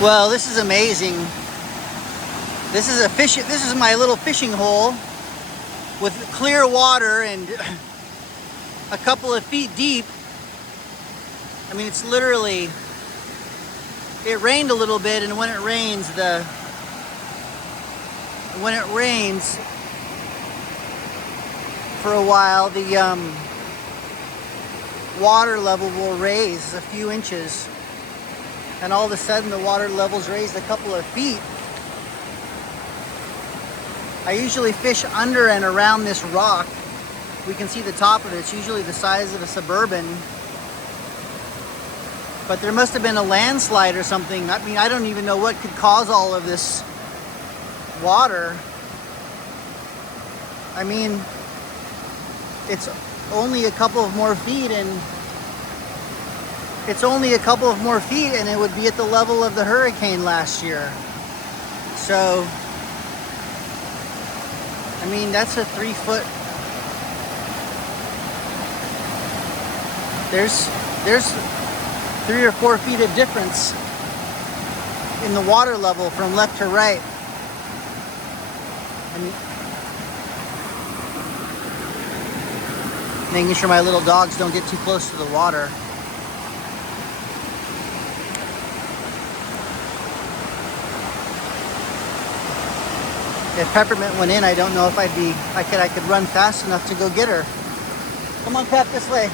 Well, this is amazing. This is my little fishing hole with clear water and a couple of feet deep. I mean, it's literally, it rained a little bit, and when it rains, for a while, the water level will raise a few inches, and all of a sudden the water level's raised a couple of feet. I usually fish under and around this rock. We can see the top of it. It's usually the size of a Suburban. But there must have been a landslide or something. I mean, I don't even know what could cause all of this water. I mean, it's only a couple of more feet, and it would be at the level of the hurricane last year. So, I mean, that's a 3 foot. There's 3 or 4 feet of difference in the water level from left to right. I'm making sure my little dogs don't get too close to the water. If Peppermint went in, I don't know if I could run fast enough to go get her. Come on, Pep, this way.